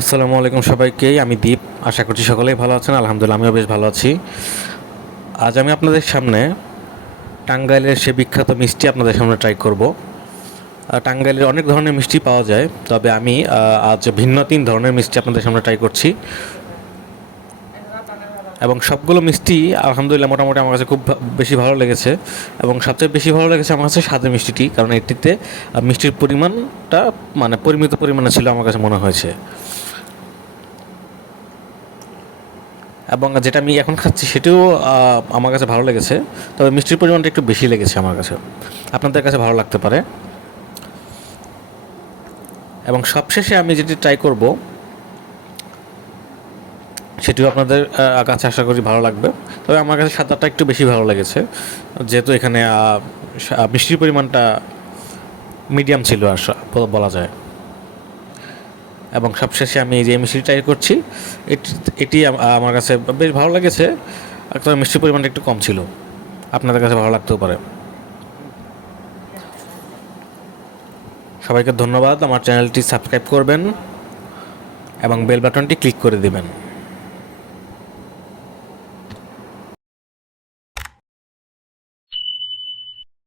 আসসালামু আলাইকুম সবাইকে। আমি দীপ। আশা করছি সকলেই ভালো আছেন। আলহামদুলিল্লাহ আমিও বেশ ভালো আছি। আজ আমি আপনাদের সামনে টাঙ্গাইলের সে বিখ্যাত মিষ্টি আপনাদের সামনে ট্রাই করব। টাঙ্গাইলের অনেক ধরনের মিষ্টি পাওয়া যায়, তবে আমি আজ ভিন্ন 3 ধরনের মিষ্টি আপনাদের সামনে ট্রাই করছি। এবং সবগুলো মিষ্টি আলহামদুলিল্লাহ মোটামুটি আমার কাছে খুব বেশি ভালো লেগেছে। এবং সবচেয়ে বেশি ভালো লেগেছে আমার কাছে স্বাদের মিষ্টিটি, কারণ এটিতে মিষ্টির পরিমাণটা মানে পরিমিত পরিমাণে ছিল আমার কাছে মনে হয়েছে। এবং যেটা আমি এখন খাচ্ছি সেটিও আমার কাছে ভালো লেগেছে, তবে মিষ্টির পরিমাণটা একটু বেশি লেগেছে আমার কাছে। আপনাদের কাছে ভালো লাগতে পারে। এবং সবশেষে আমি যেটি ট্রাই করব সেটিও আপনাদের কাছে আশা করি ভালো লাগবে। তবে আমার কাছে সাদাটা একটু বেশি ভালো লেগেছে, যেহেতু এখানে মিষ্টির পরিমাণটা মিডিয়াম ছিল বলা যায়। এবং সবশেষে আমি যে মিষ্টি ট্রাই করছি এটি এটি আমার কাছে বেশ ভালো লেগেছে, তবে মিষ্টির পরিমাণটা একটু কম ছিল। আপনাদের কাছে ভালো লাগতেও পারে। সবাইকে ধন্যবাদ। আমার চ্যানেলটি সাবস্ক্রাইব করবেন এবং বেল বাটনটি ক্লিক করে দিবেন।